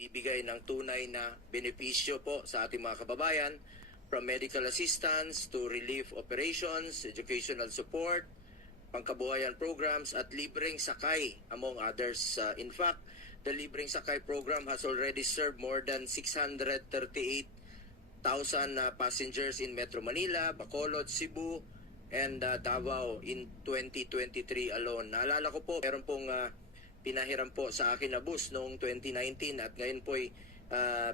bibigay ng tunay na benepisyo po sa ating mga kababayan, from medical assistance to relief operations, educational support, pangkabuhayan programs at libreng sakay among others. In fact, the libreng sakay program has already served more than 638,000 passengers in Metro Manila, Bacolod, Cebu, and Davao in 2023 alone. Naalala ko po, meron pong pinahiram po sa akin na bus noong 2019 at ngayon po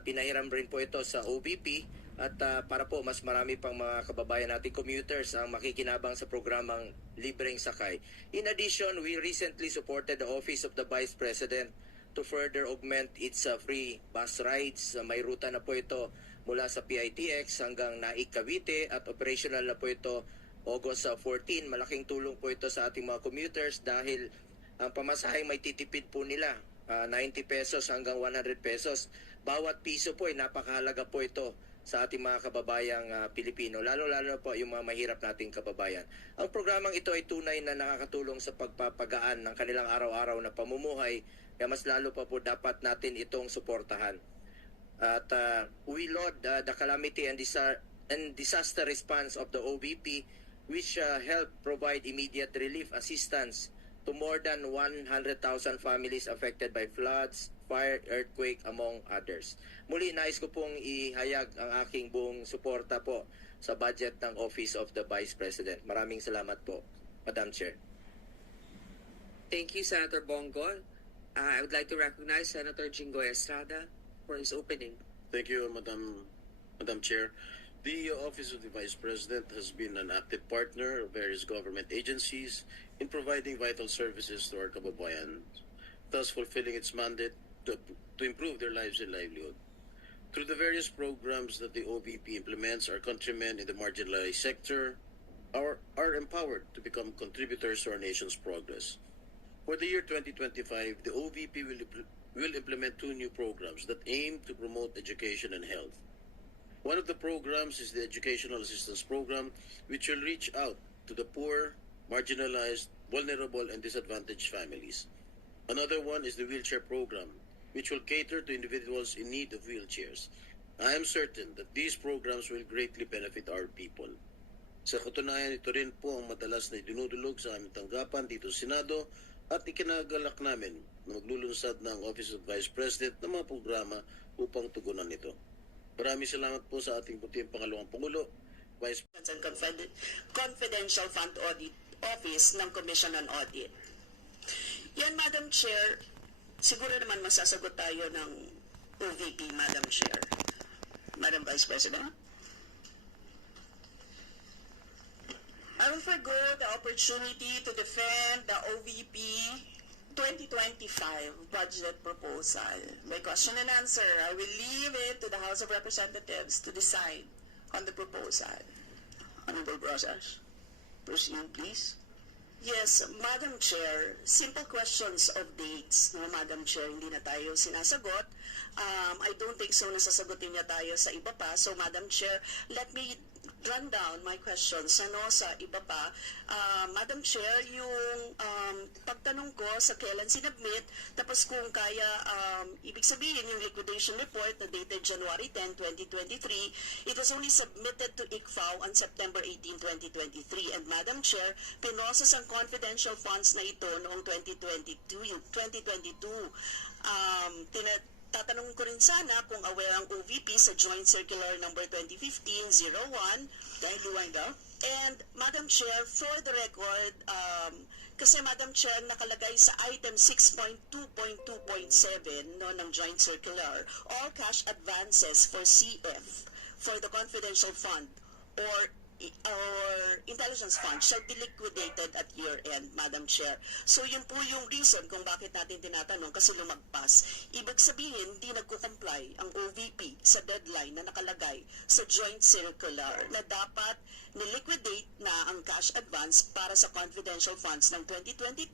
pinahiram rin po ito sa OVP at para po mas marami pang mga kababayan natin commuters ang makikinabang sa programang libreng sakay. In addition, we recently supported the Office of the Vice President to further augment its free bus rides. May ruta na po ito mula sa PITX hanggang Naik, Cavite at operational na po ito August 14. Malaking tulong po ito sa ating mga commuters dahil ang pamasahe may titipid po nila, 90 pesos hanggang 100 pesos. Bawat piso po ay napakahalaga po ito sa ating mga kababayang Pilipino, lalo-lalo po yung mga mahirap nating kababayan. Ang programang ito ay tunay na nakakatulong sa pagpapagaan ng kanilang araw-araw na pamumuhay, kaya mas lalo pa po dapat natin itong suportahan. At we laud the calamity and disaster response of the OVP, which help provide immediate relief assistance to more than 100,000 families affected by floods, fire, earthquake, among others. Muli, nais ko pong ihayag ang aking buong suporta po sa budget ng Office of the Vice President. Maraming salamat po, Madam Chair. Thank you, Senator Bongo. I would like to recognize Senator Jinggoy Estrada for his opening. Thank you, Madam Chair. The Office of the Vice President has been an active partner of various government agencies in providing vital services to our kababayan, thus fulfilling its mandate to improve their lives and livelihood. Through the various programs that the OVP implements, our countrymen in the marginalized sector are empowered to become contributors to our nation's progress. For the year 2025, the OVP will implement 2 new programs that aim to promote education and health. One of the programs is the Educational Assistance Program, which will reach out to the poor, marginalized, vulnerable, and disadvantaged families. Another one is the Wheelchair Program, which will cater to individuals in need of wheelchairs. I am certain that these programs will greatly benefit our people. Sa katunayan, ito rin po ang madalas na idinudulog sa aming tanggapan dito sa Senado at ikinagalak namin na maglulunsad ng Office of Vice President ng mga programa upang tugunan ito. Maraming salamat po sa ating puting pangalawang Pangulo, Vice and Confidential Fund Audit Office ng Commission on Audit. Yan, Madam Chair, siguro naman masasagot tayo ng OVP, Madam Chair. Madam Vice President? I will forgo the opportunity to defend the OVP 2025 budget proposal. By question and answer, I will leave it to the House of Representatives to decide on the proposal. Honorable Brosas, proceed please. Yes, Madam Chair, simple questions of dates. No, Madam Chair, hindi na tayo sinasagot. I don't think so nasasagutin niya tayo sa iba pa. So, Madam Chair, let me run down my questions sa iba pa. Madam Chair, yung pagtanong ko sa kailan sinubmit, tapos kung kaya, ibig sabihin yung liquidation report na dated January 10, 2023, it was only submitted to ICFAO on September 18, 2023. And Madam Chair, pinoses ang confidential funds na ito noong 2022. Tatanungin ko rin sana kung aware ang OVP sa Joint Circular Number 2015-01. Kindly wind up. And Madam Chair, for the record, kasi Madam Chair, nakalagay sa item 6.2.2.7 no, ng Joint Circular, all cash advances for CF, for the confidential fund, or intelligence fund shall be liquidated at year-end, Madam Chair. So yun po yung reason kung bakit natin tinatanong, kasi lumagpas. Ibig sabihin, hindi nagko-comply ang OVP sa deadline na nakalagay sa joint circular na dapat niliquidate na ang cash advance para sa confidential funds ng 2022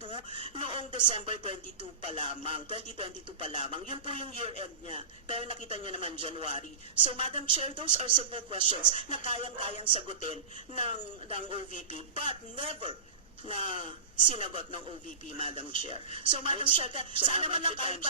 noong December 22 pa lamang. 2022 pa lamang. Yun po yung year-end niya. Pero nakita niya naman January. So, Madam Chair, those are simple questions na kayang-kayang sagutin ng OVP, but never na sinagot ng OVP, Madam Chair. So, Madam Chair, sana man lang kayo